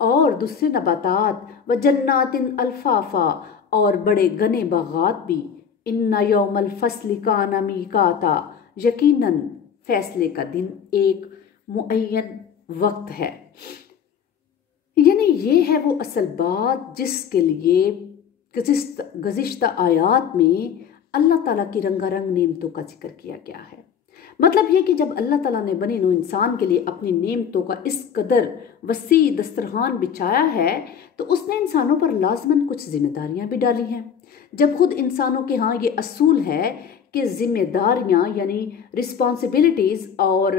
اور دوسرے نباتات، و جناتن الفافا اور بڑے گھنے باغات بھی، ان یوم الفصل کان میقاتا، یقیناً فیصلے کا دن ایک معین وقت ہے۔ یعنی یہ ہے وہ اصل بات جس کے لیے گزشتہ آیات میں اللہ تعالیٰ کی رنگا رنگ نعمتوں کا ذکر کیا گیا ہے۔ مطلب یہ کہ جب اللہ تعالیٰ نے بنی نوع انسان کے لیے اپنی نعمتوں کا اس قدر وسیع دسترخوان بچھایا ہے تو اس نے انسانوں پر لازماً کچھ ذمہ داریاں بھی ڈالی ہیں۔ جب خود انسانوں کے ہاں یہ اصول ہے کہ ذمہ داریاں یعنی رسپانسبلٹیز اور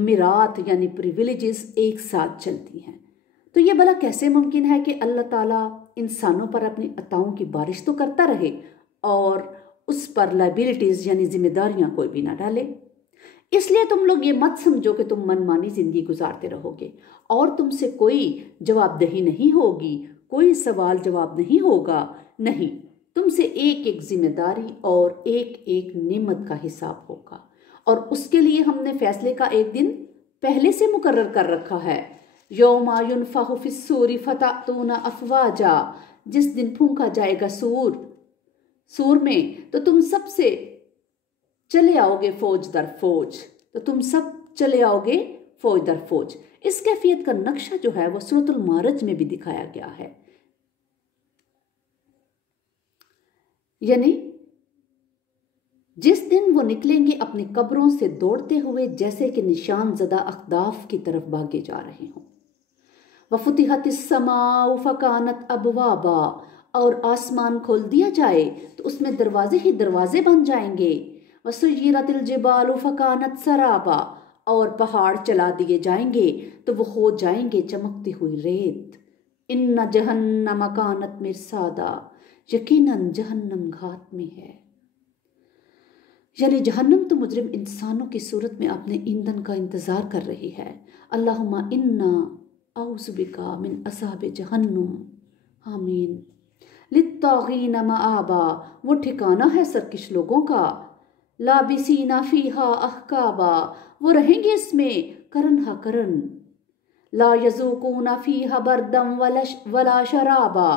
میراث یعنی پریویلیجز ایک ساتھ چلتی ہیں، تو یہ بھلا کیسے ممکن ہے کہ اللہ تعالیٰ انسانوں پر اپنی عطاؤں کی بارش تو کرتا رہے اور اس پر لائبلٹیز یعنی ذمہ داریاں کوئی بھی نہ ڈالے؟ اس لیے تم لوگ یہ مت سمجھو کہ تم من مانی زندگی گزارتے رہو گے اور تم سے کوئی جواب دہی نہیں ہوگی، کوئی سوال جواب نہیں ہوگا۔ نہیں، تم سے ایک ایک ذمہ داری اور ایک ایک نعمت کا حساب ہوگا، اور اس کے لیے ہم نے فیصلے کا ایک دن پہلے سے مقرر کر رکھا ہے۔ یوم ینفخ فی الصور فتأتون افواجا، جس دن پھونکا جائے گا سور میں تو تم سب سے چلے آؤ گے فوج در فوج، تو تم سب چلے آؤ گے فوج در فوج۔ اس کیفیت کا نقشہ جو ہے وہ سورۃ المعارج میں بھی دکھایا گیا ہے۔ یعنی جس دن وہ نکلیں گے اپنی قبروں سے دوڑتے ہوئے جیسے کہ نشان زدہ اہداف کی طرف بھاگے جا رہے ہوں۔ وَفُتِحَتِ السَّمَاءُ فَكَانَتْ أَبْوَابًا، اور آسمان کھول دیا جائے تو اس میں دروازے ہی دروازے بن جائیں گے۔ وَسُيِّرَتِ الْجِبَالُ فَكَانَتْ سَرَابًا، اور پہاڑ چلا دیے جائیں گے تو وہ ہو جائیں گے چمکتی ہوئی ریت۔ إِنَّ جَهَنَّمَ كَانَتْ مِرْصَادًا، یقیناً جہنم گھات میں ہے۔ یعنی جہنم تو مجرم انسانوں کی صورت میں اپنے ایندھن کا انتظار کر رہی ہے۔ اللہم انا اعوذ بک من عذاب جہنم، آمین۔ للطاغین مآبا، وہ ٹھکانہ ہے سرکش لوگوں کا۔ لابسین فیہا احقابا، وہ رہیں گے اس میں کرن ہا کرن۔ لا یذوقون فیہا بردا ولا شرابا،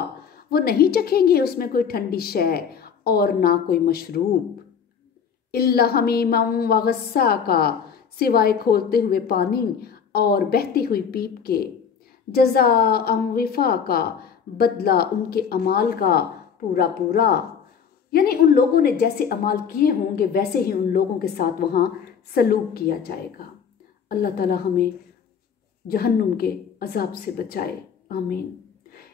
وہ نہیں چکھیں گے اس میں کوئی ٹھنڈی شے اور نہ کوئی مشروب۔ الا حمیما وغساقا، سوائے کھولتے ہوئے پانی اور بہتی ہوئی پیپ کے۔ جزاء وفاقا، بدلہ ان کے اعمال کا پورا پورا، یعنی ان لوگوں نے جیسے اعمال کیے ہوں گے ویسے ہی ان لوگوں کے ساتھ وہاں سلوک کیا جائے گا۔ اللہ تعالی ہمیں جہنم کے عذاب سے بچائے، آمین۔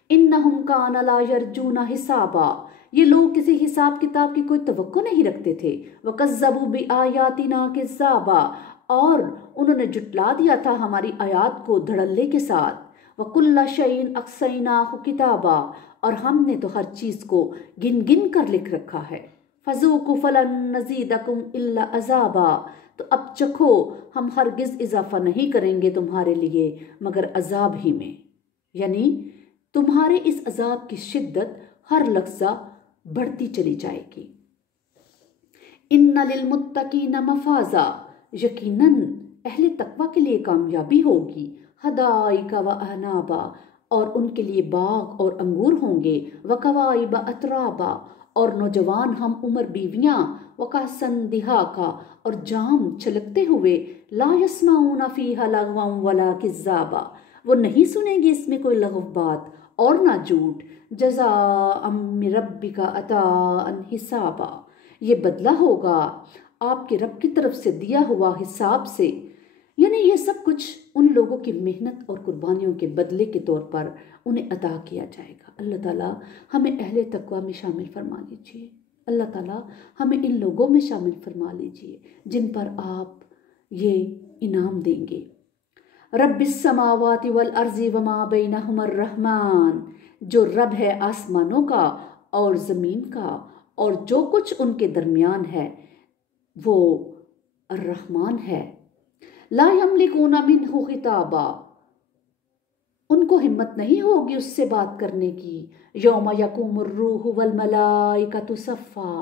انہم کان لا یرجون حسابا، یہ لوگ کسی حساب کتاب کی کوئی توقع نہیں رکھتے تھے۔ وَكَذَّبُوا بِآيَاتِنَا كِذَّابًا، اور انہوں نے جھٹلا دیا تھا ہماری آیات کو دھڑلے کے ساتھ۔ وَكُلَّ شَيْءٍ أَحْصَيْنَاهُ كِتَابًا، اور ہم نے تو ہر چیز کو گن گن کر لکھ رکھا ہے۔ فَذُوقُوا فَلَن نَّزِيدَكُمْ إِلَّا عَذَابًا، تو اب چکھو ہم ہرگز اضافہ نہیں کریں گے تمہارے لیے مگر عذاب ہی میں، یعنی تمہارے اس عذاب کی شدت ہر لحظہ بڑھتی چلی جائے گی۔ اِنَّ لِلْمُتَّقِينَ مَفَازًا، یقیناً اہل تقوی کے لیے کامیابی ہوگی۔ حدائق وأعنابا، اور ان کے لیے باغ اور انگور ہوں گے۔ وکواعب اترابا، اور نوجوان ہم عمر بیویاں۔ وکأسا دہاقا، اور جام چھلکتے ہوئے۔ لا یسمعون فیہا لغوا ولا کذابا، وہ نہیں سنیں گے اس میں کوئی لغو بات اور نہ جھوٹ۔ جزاء من ربک عطاء حسابا، یہ بدلہ ہوگا آپ کے رب کی طرف سے دیا ہوا حساب سے، یعنی یہ سب کچھ ان لوگوں کی محنت اور قربانیوں کے بدلے کے طور پر انہیں عطا کیا جائے گا۔ اللہ تعالیٰ ہمیں اہل تقوی میں شامل فرما لیجیے۔ اللہ تعالیٰ ہمیں ان لوگوں میں شامل فرما لیجیے جن پر آپ یہ انعام دیں گے۔ رب السماوات والارض وما بینہما الرحمن، جو رب ہے آسمانوں کا اور زمین کا اور جو کچھ ان کے درمیان ہے وہ الرحمن ہے۔ لا یملکون منہ خطابا، ان کو ہمت نہیں ہوگی اس سے بات کرنے کی۔ یوم یقوم الروح والملائکۃ صفا،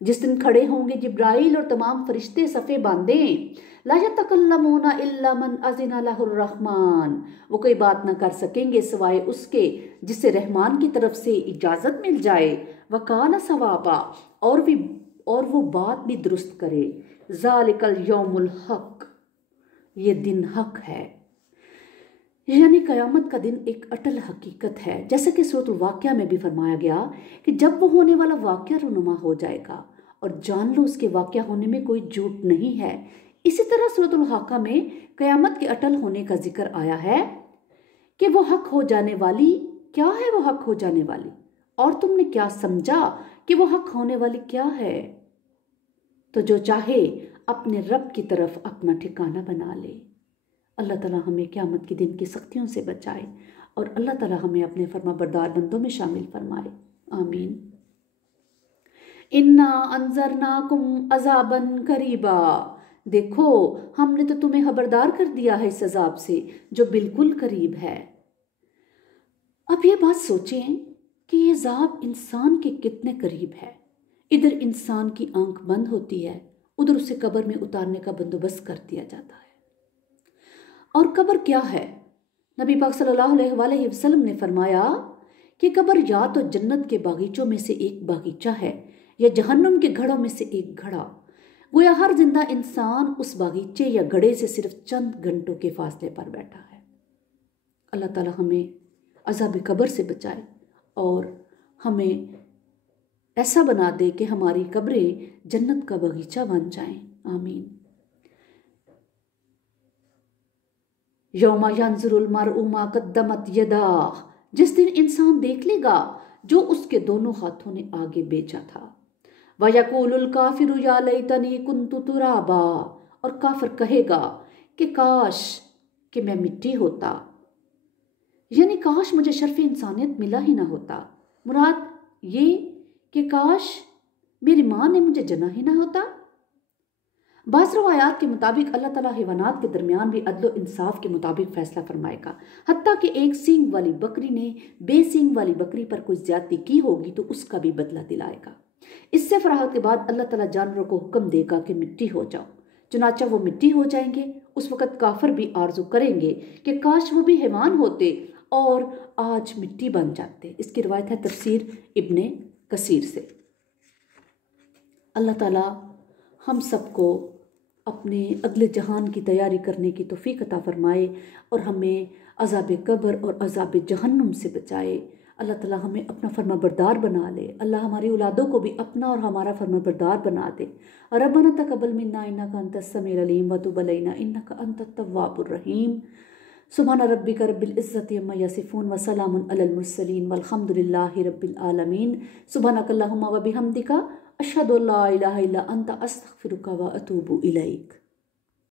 جس دن کھڑے ہوں گے جبرائیل اور تمام فرشتے صفے باندھیں۔ لا یتکلمون الا من اذن لہ الرحمن، وہ کوئی بات نہ کر سکیں گے سوائے اس کے جسے رحمان کی طرف سے اجازت مل جائے، وقال ثوابا، اور وہ بات بھی درست کرے، ذالک الیوم الحق، یہ دن حق ہے، یعنی قیامت کا دن ایک اٹل حقیقت ہے، جیسا کہ سورۃ الواقعہ میں بھی فرمایا گیا کہ جب وہ ہونے والا واقعہ رونما ہو جائے گا اور جان لو اس کے واقعہ ہونے میں کوئی جھوٹ نہیں ہے۔ اسی طرح سورۃ الحاقہ میں قیامت کے اٹل ہونے کا ذکر آیا ہے کہ وہ حق ہو جانے والی، کیا ہے وہ حق ہو جانے والی، اور تم نے کیا سمجھا کہ وہ حق ہونے والی کیا ہے؟ تو جو چاہے اپنے رب کی طرف اپنا ٹھکانہ بنا لے۔ اللہ تعالیٰ ہمیں قیامت کے دن کی سختیوں سے بچائے اور اللہ تعالیٰ ہمیں اپنے فرما بردار بندوں میں شامل فرمائے، آمین۔ اِنَّا أَنذَرْنَاكُمْ عَذَابًا قَرِيبًا، دیکھو ہم نے تو تمہیں خبردار کر دیا ہے اس عذاب سے جو بالکل قریب ہے۔ اب یہ بات سوچیں کہ یہ عذاب انسان کے کتنے قریب ہے۔ ادھر انسان کی آنکھ بند ہوتی ہے، ادھر اسے قبر میں اتارنے کا بندوبست کر دیا جاتا ہے۔ اور قبر کیا ہے؟ نبی پاک صلی اللہ علیہ وآلہ وسلم نے فرمایا کہ قبر یا تو جنت کے باغیچوں میں سے ایک باغیچہ ہے یا جہنم کے گھڑوں میں سے ایک گھڑا، گویا ہر زندہ انسان اس باغیچے یا گھڑے سے صرف چند گھنٹوں کے فاصلے پر بیٹھا ہے۔ اللہ تعالیٰ ہمیں عذاب قبر سے بچائے اور ہمیں ایسا بنا دے کہ ہماری قبریں جنت کا باغیچہ بن جائیں، آمین۔ یوم ینظر المرء ما قدمت یداہ، جس دن انسان دیکھ لے گا جو اس کے دونوں ہاتھوں نے آگے بیچا تھا۔ وَيَقُولُ الْكَافِرُ يَا لَيْتَنِي كُنْتُ تُرَابًا، اور کافر کہے گا کہ کاش کہ میں مٹی ہوتا، یعنی کاش مجھے شرف انسانیت ملا ہی نہ ہوتا، مراد یہ کہ کاش میری ماں نے مجھے جنا ہی نہ ہوتا۔ بعض روایات کے مطابق اللہ تعالیٰ حیوانات کے درمیان بھی عدل و انصاف کے مطابق فیصلہ فرمائے گا، حتیٰ کہ ایک سینگ والی بکری نے بے سینگ والی بکری پر کوئی زیادتی کی ہوگی تو اس کا بھی بدلہ دلائے گا۔ اس سے فراغت کے بعد اللہ تعالیٰ جانوروں کو حکم دے گا کہ مٹی ہو جاؤ، چنانچہ وہ مٹی ہو جائیں گے۔ اس وقت کافر بھی آرزو کریں گے کہ کاش وہ بھی حیوان ہوتے اور آج مٹی بن جاتے۔ اس کی روایت ہے تفسیر ابن کثیر سے۔ اللہ تعالیٰ ہم سب کو اپنے اگلے جہان کی تیاری کرنے کی توفیق عطا فرمائے اور ہمیں عذاب قبر اور عذاب جہنم سے بچائے۔ اللہ تعالیٰ ہمیں اپنا فرما بردار بنا لے، اللہ ہماری اولادوں کو بھی اپنا اور ہمارا فرما بردار بنا دے۔ ربنا تقبل منا انک انت السمیع العلیم وتب علینا انک انت التواب الرحیم۔ سبحان ربک رب العزۃ عما یصفون وسلام علی المرسلین والحمد للہ رب العالمین۔ سبحانک اللہم وبحمدک، اشہد ان لا الہ الا انت، استغفرک واتوب الیک۔